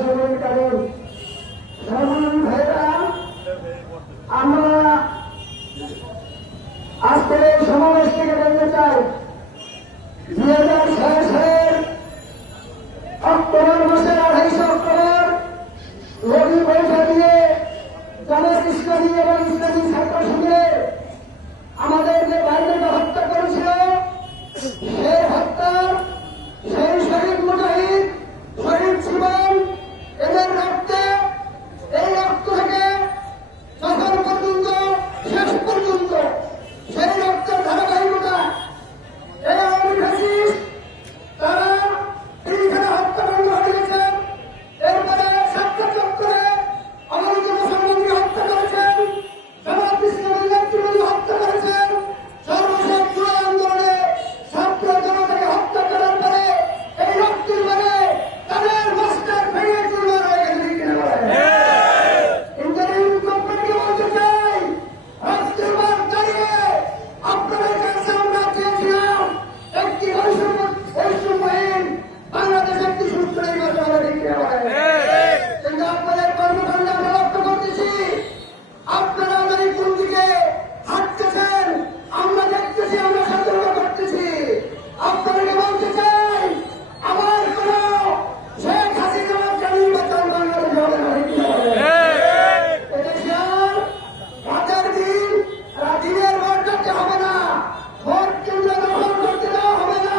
সমন্বয়কারী সম্মান ভাইরা, আমরা আজকের এই সমাবেশ থেকে বলতে চাই 2006 সালের অক্টোবর মাসের 28 অক্টোবর রবি পরীক্ষা দিয়ে জামাত ইসলামী এবং ইসলামী ছাত্র শিবিরে আমাদের যে ভাইদেরকে হত্যা করেছিল, সেই হত্যা, সেই শহীদ মুজাহিদ, শহীদ জীবন, এদের রক্তে, এই রক্ত থেকে যখন পর্যন্ত শেষ পর্যন্ত সেই রক্তের ধারাবাহিকতা এই আওয়ামী ফ্যাসিস্ট তারা এইখানে হত্যাকাণ্ড ঘটিয়েছেন। এরপরে ছাত্র চত্বরে অবৈধ মুসলমানকে হত্যা করেছেন, জামাত ইসলামী নেতৃবৃন্দ হত্যা করেছেন। সর্বশেষ জুলাই আন্দোলনে ছাত্র জনতাকে হত্যা করার পরে এই রক্তের মানে তাদের মাস্টার ভেঙে চুরমার হয়ে গেছে। ইন্টারিম গভর্নমেন্টকে বলতে চাই, রাষ্ট্রের বার দাঁড়িয়ে আপনাদের কাছে আমরা চেয়েছিলাম একটি বৈষম্যহীন বাংলাদেশ, একটি সুস্থ নির্বাচন হবে, ঠিক কিনা বলেন? কিন্তু আপনাদের কর্মকাণ্ডে আমরা লক্ষ্য করতেছি, আপনারা আমাদের কোন দিকে হাঁটতেছেন আমরা দেখতেছি, আমরা সতর্ক করতেছি। আপনাদেরকে বলতে চাই, আমার কোন শেখ হাসিনার নির্বাচন বাংলাদেশে হবে না, ঠিক কিনা বলেন? এদেশে আর রাতের দিন দিনের ভোট করতে হবে না, ভোট কেন্দ্র দখল করতে দেওয়া হবে না।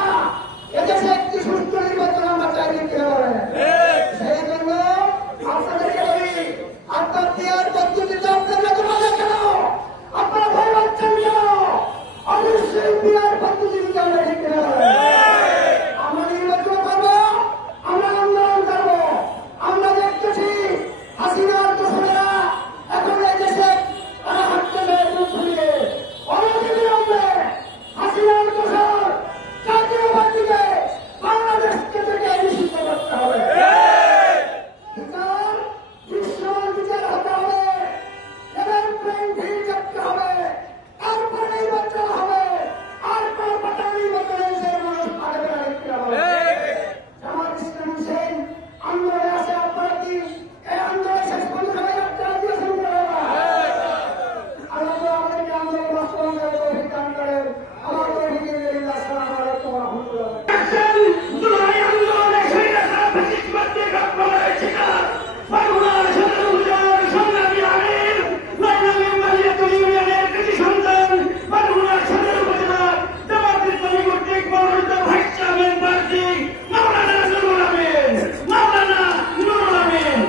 এদেশে একটি সুস্থ নির্বাচন আমরা চাই, ঠিক কিনা বলেন? সেই জন্য আপনাদেরকে বলি, আপনার দেওয়ার পদ্ধতিতে আপনারা তোমাদের কেন, আপনারা ভয় পাচ্ছেন কেন? অবশ্যই দেওয়ার পদ্ধতিতে আমরা, ঠিক কিনা বলেন? আমরা নির্বাচন করবো, আমরা আন্দোলন করবো। আমরা দেখতেছি হাসিনার দোষরেরা এখন এই দেশে তারা হাঁটতে দেয় মুখ খুলে। অনতিবিলম্বে হাসিনার দোষর জাতীয় পার্টিকে বাংলাদেশকে থেকে নিষিদ্ধ করতে হবে। বিচার দৃশ্যমান বিচার হতে হবে, এবং প্রেম ভিড় করতে হবে, তারপর নির্বাচন হবে। আর কলকাতা নির্বাচনে সেই মানুষ পাঠাবে না, ঠিক কিনা বলেন? জামাত ইসলামী সেই আন্দোলনে আছে, আপনারা কি এই আন্দোলন শেষ পর্যন্ত সবাই রাখতে রাজি আছেন কিনা বাবা? আল্লাহ তো আমাদেরকে আন্দোলন বাস্তবায়নের তৌফিক দান করেন। আমার তৌফিকে বিল্লাহ। আসসালামু আলাইকুম ওয়া রাহমাতুল্লাহ। জুলাই আন্দোলনে স্বৈরাচার ফ্যাসিস্টবাদী ঘটনার শিকার বরগুনার সদর উপজেলার সংগ্রামী আমির লাইলামিন মালিয়াতুল ইউনিয়নের কৃষি সন্তান, বরগুনার সদর উপজেলার জামাত ইসলামী কর্তৃক মনোনীত ভাইস চেয়ারম্যান প্রার্থী মাওলানা নুরুল আমিন। মাওলানা নুরুল আমিন।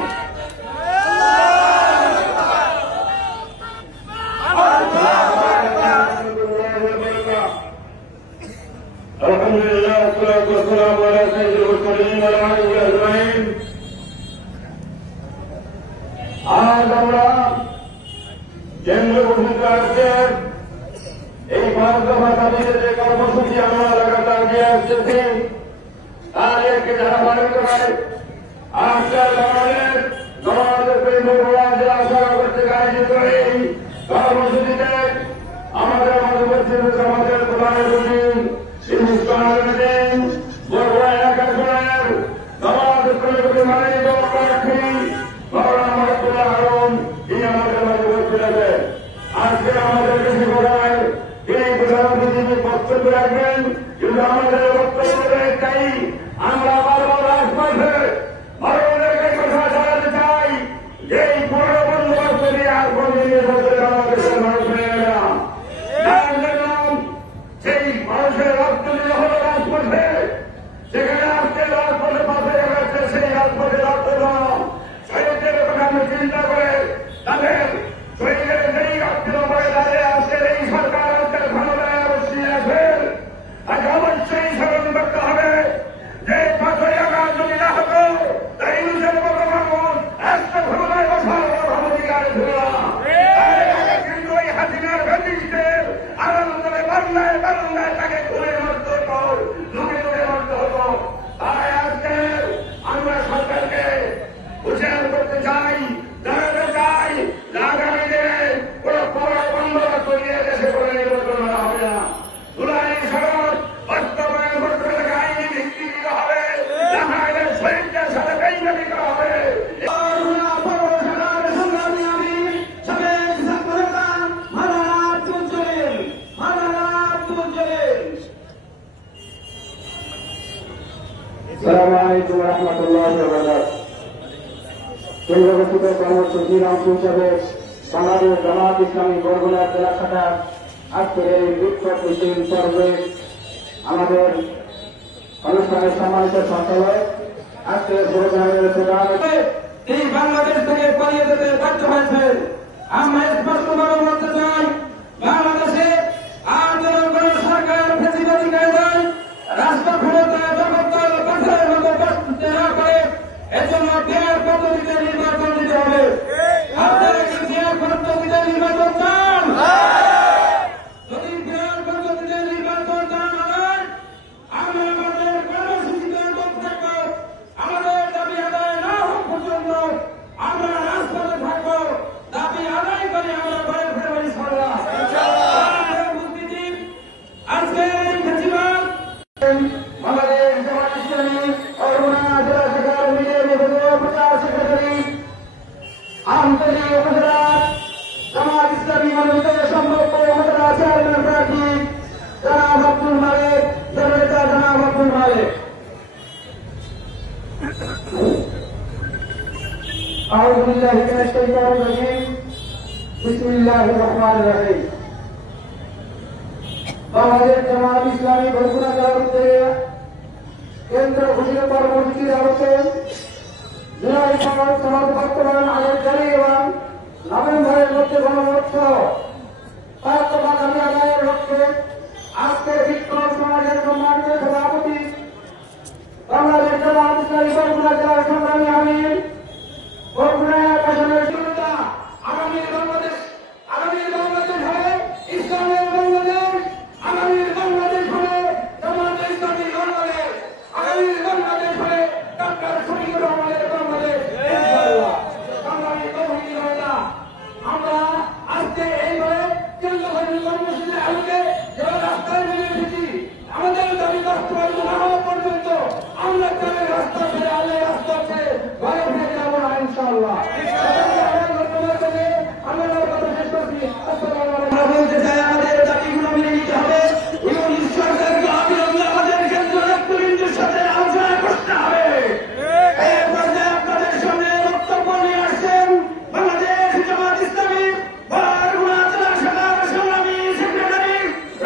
আলহামদুলিল্লাহ, والصلاة والسلام على سيد المرسلين وعلى آله أجمعين। আজ আমরা কেন্দ্র ঘোষিত রাজ্যের এই 5 দফা দাবিতে যে কর্মসূচি আমরা লাগাতার দিয়ে আসতেছি, তার একটি ধারাবাহিকতা হয়। আজকের আমাদের জেলা কর্তৃক আয়োজিত এই কর্মসূচিতে আমাদের মধ্যে উপস্থিত সমাজের প্রধান সচিব বগুড়া এলাকা জুড়ের জামাত ইসলামী মনোনীত প্রার্থী মাওলানা মাহবুবুল্লাহ হারুন, তিনি আমাদের মধ্যে উপস্থিত আছেন। আজকে আমাদের কৃষি সভায় তিনি প্রধানমন্ত্রী বক্তব্য রাখবেন, কিন্তু আমাদের বক্তব্য একটাই, আমরা বারবার রাজপথে ভারতের কথা জানাতে চাই যে এই পুরো বন্দোবস্ত দিয়ে আর কোনদিন বাংলাদেশের মানুষ নেবে না। সেই মানুষের রক্ত দিয়ে হলো রাজপথে, সেখানে আজকে রাজপথে পাশে গেছে, সেই রাজপথে রক্ত দেওয়া শহীদের কথা আমি চিন্তা করে তাদের শহীদের সেই রক্তের উপরে দাঁড়িয়ে আজকের এই সরকার আজকের ক্ষমতায় অবশ্যই আছে। আজ অবশ্যই স্মরণ করতে হবে যে 5ই আগস্ট যদি না হতো তাই নিজের মতো মানুষ একটা ক্ষমতায় বসার অধিকার ছিল না। রহমতুল্লাহি ওয়া বারাকাতুহু। কেন্দ্রগঠিত কর্মসূচির অংশ হিসাবে বাংলাদেশ জামায়াত ইসলামী বরগুনা জেলা শাখা আজকের এই বিক্ষোভ মিছিল পর্বে আমাদের অনুষ্ঠানের সম্মানিত সঞ্চালক আজকের প্রোগ্রামের প্রধান এই বাংলাদেশ থেকে পালিয়ে যেতে বাধ্য হয়েছে। আমরা স্পষ্টভাবে বলতে চাই, বাংলাদেশে আর যেন কোন সরকার ফ্যাসিবাদী কায়দায় রাষ্ট্র ক্ষমতা জগদ্দল পাথরের মতো বসতে না পারে, এজন্য বিয়ার পদ্ধতিতে নির্বাচন দিতে হবে। আপনারা কি বিয়ার পদ্ধতিতে নির্বাচন চান? যদি বিয়ার পদ্ধতিতে নির্বাচন চান, আমরা আমাদের কর্মসূচিতে বক্তব্য আমাদের দাবি আদায় না হোক পর্যন্ত আমরা রাজপথে থাকবো। দাবি আদায় করে আমরা ঘরে ফেরবো ইনশাআল্লাহ। আজকে এই ফেস্টিভাল বাংলাদেশ জামায়াত ইসলামী বরগুনা জেলা শাখার মিডিয়া প্রচার সেক্রেটারি আমতলী উপজেলা জামায়াত ইসলামী মনোনীত সম্ভাব্য উপজেলা চেয়ারম্যান প্রার্থী জনাব আব্দুল মালেক, জননেতা জনাব আব্দুল মালেক। أعوذ بالله من الشيطان الرجيم بسم الله الرحمن الرحيم বাংলাদেশ জামায়াত ইসলামী বরগুনা জেলার উদ্যোগে কেন্দ্র ঘোষিত কর্মসূচির আলোকে জুলাই সনদ বাস্তবায়ন আগের জারি এবং নভেম্বরের মধ্যে গণমোর্চ বাস্তবায়ন দাবি আদায়ের লক্ষ্যে আজকের বিক্ষোভ সমাজের সম্মানিত সভাপতি বাংলাদেশ জামায়াত ইসলামী বরগুনা জেলার সংগ্রামী আমির বরগুনা আসনের জনতা আগামী বাংলাদেশ হবে ইসলামের বাংলাদেশ, আগামীর বাংলাদেশ হবে জামায়াত ইসলামী বাংলাদেশ, আগামীর বাংলাদেশ হবে ডক্টর শহীদুর রহমানের বাংলাদেশ ইনশাআল্লাহ। সংগ্রামী তৌহিদি জনতা, আমরা আজকে এইভাবে কেন্দ্রীয় কর্মসূচির আলোকে যে রাস্তায় নেমে এসেছি, আমাদের দাবি বাস্তবায়িত না হওয়া পর্যন্ত আমরা তাদের রাস্তা ছেড়ে আলে রাস্তা ছেড়ে ঘরে ফিরে যাবো না ইনশাআল্লাহ। আমরা কথা শেষ করছি। আসসালামু আলাইকুম। বলতে চাই, আমাদের দাবিগুলো মেনে নিতে হবে এবং সরকারকে অবিলম্বে আমাদের কেন্দ্র নেতৃবৃন্দের সাথে আলোচনা করতে হবে। এই পর্যায়ে আপনাদের সামনে বক্তব্য নিয়ে আসছেন বাংলাদেশ জামায়াত ইসলামী বরগুনা জেলা শাখার সংগ্রামী সেক্রেটারি,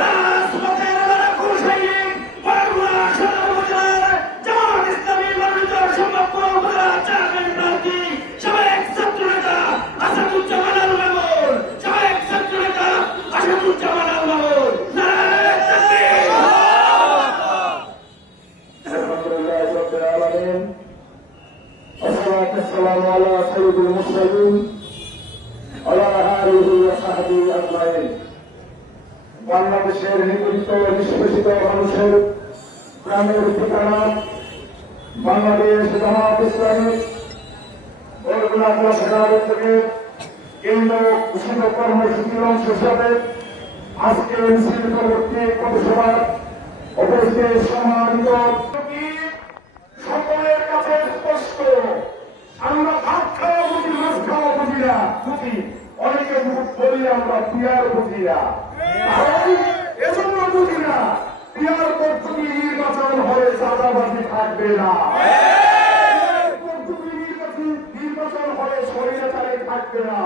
রাজপথের লড়াকু সৈনিক, বরগুনা সদর উপজেলার জামায়াত ইসলামী মনোনীত সম্ভাব্য উপজেলা চেয়ারম্যান প্রার্থী, সাবেক ছাত্রনেতা আসাদুজ্জামান আল মামুন, সাবেক ছাত্রনেতা আসাদুজ্জামান আল মামুন। নারায়ে তাকবীর। আলহামদুলিল্লাহ রাব্বিল আলামিন, আসসালামু আলা সাইয়্যিদিল মুরসালিন ওয়া আলা আলিহি ওয়া সাহবিহি আজমাইন। বাংলাদেশের নিপীড়িত নিষ্পেষিত মানুষের প্রাণের ঠিকানা বাংলাদেশ জামায়াত ইসলামী বরগুনা জেলা শাখার উদ্যোগে কেন্দ্র ঘোষিত কর্মসূচির অংশ হিসাবে আজকে মিছিল পরবর্তী পথসভার উপস্থিত সম্মানিত সকলের কাছে স্পষ্ট, আমরা ভাত খাওয়া বুঝি, মাছ খাওয়া বুঝি না, বুঝি অনেকে বলি আমরা পিয়ার বুঝি না, এজন্য বুঝি না পিয়ার পদ্ধতি নির্বাচন হয়ে চাঁদাবাজি থাকবে না, পদ্ধতি নির্বাচন হয়ে স্বৈরাচারী থাকবে না,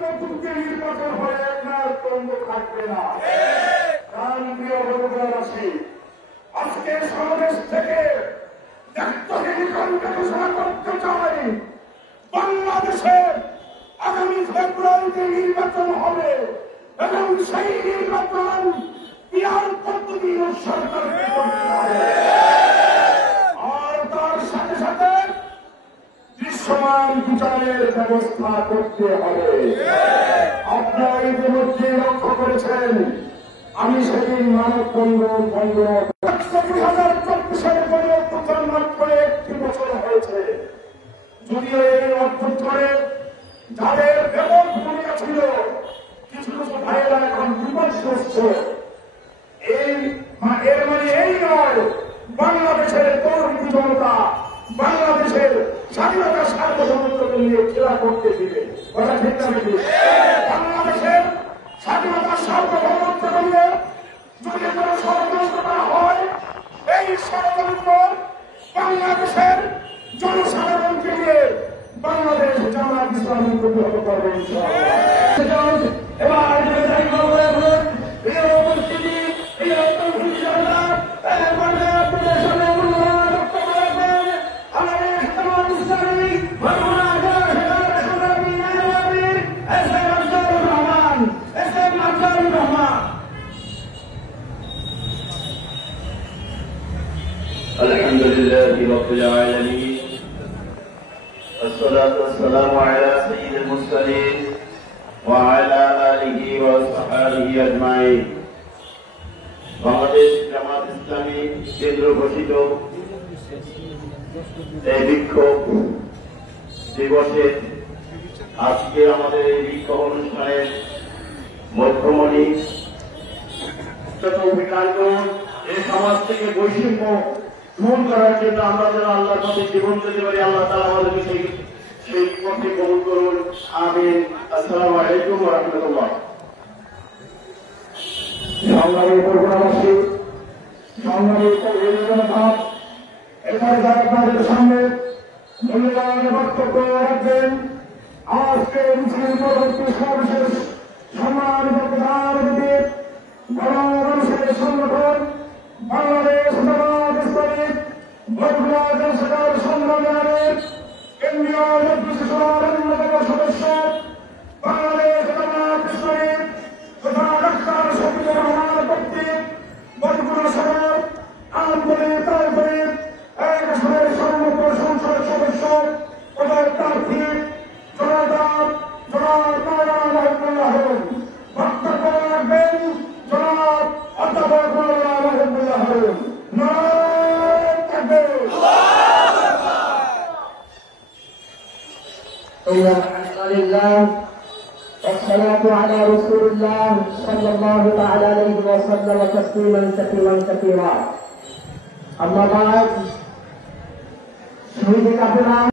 পদ্ধতি নির্বাচন হয়ে একনায়কতন্ত্র থাকবে না। কারণ প্রিয় বন্ধুরাশি, আজকে সমাবেশ থেকে ঘোষণা করতে চাই, বাংলাদেশের আগামী ফেব্রুয়ারিতে নির্বাচন হবে এবং সেই নির্বাচন পিয়ার পদ্ধতি সরকারকে করতে হবে। আর তার সাথে সাথে দৃশ্যমান বিচারের ব্যবস্থা করতে হবে। আপনারা ইতিমধ্যে লক্ষ্য করেছেন, আমি সেদিন মানববন্ধ বন্ধ 2024 পরিবর্তন মাত্র একটি বছর হয়েছে। যদিও এই অভ্যুত্থানে যাদের ব্যাপক ভূমিকা ছিল, কিছু কিছু ভাইয়েরা এখন বিপর্যস্ত। এর মানে এই নয় বাংলাদেশের তরুণ জনতা বাংলাদেশের স্বাধীনতা সার্বভৌমত্বকে নিয়ে খেলা করতে দিবে। কথা ঠিক না? বাংলাদেশের স্বাধীনতা সার্বভৌমত্বকে নিয়ে যদি কোনো ষড়যন্ত্র করা হয়, এই ষড়যন্ত্র বাংলাদেশ করবো ইনশাআল্লাহ। এবার প্রিয় উপস্থিতি, প্রিয় তৌহিদি জনতা, আপনাদের সামনে মূল্যবান বক্তব্য রাখবেন আমাদের জামাত ইসলামী বরগুনা জেলা সংগ্রামী নায়ক এসএম আফজালুর রহমান। الحمد لله رب العالمين والصلاة والسلام على سيد المرسلين وعلى آله وصحبه أجمعين। বাংলাদেশ জামাত ইসলামী কেন্দ্র ঘোষিত এই বিক্ষোভ দিবসে আজকে আমাদের এই বিক্ষোভ অনুষ্ঠানের মধ্যমণি এই সমাজ থেকে বৈষম্য দূর করার জন্য আমরা যেন আল্লাহর পথে জীবন দিতে পারি, আল্লাহ তাআলা আমাদেরকে সেই পথে কবুল করুন, আমিন। আসসালামু আলাইকুম ওয়া রাহমাতুল্লাহ। সংগ্রামী বরগুনাবাসী, সংগ্রামী তৌহিদি জনতা, এখানে যারা আপনাদের সামনে মূল্যবান বক্তব্য রাখবেন, আজকে মিছিল পরবর্তী সর্বশেষ সম্মানিত প্রধান অতিথি গণমানুষের সংগঠন বাংলাদেশ জামাত ইসলামী বরগুনা জেলা শাখার সংগ্রামী কেন্দ্রীয় মন্ত্রিসভার অন্যতম সদস্য বাংলাদেশ জামাত ইসলামী তথা ডাক্তার শফিকুর রহমান কর্তৃক বরগুনা শহর আন্দোলনের তারপরে এক আসনের সর্বোচ্চ সংসদ সদস্য প্রধান প্রার্থী জনাব মাওলানা মাহমুদুল্লাহ হারুন বক্তব্য রাখবেন। জনাব অধ্যাপক মাওলানা মাহমুদুল্লাহ হারুন। নারায়ে তাকবীর। الحمد لله والصلاة على رسول الله صلى الله تعالى عليه وسلم تسليما كثيرا كثيرا. أما بعد، شهيد الأحرام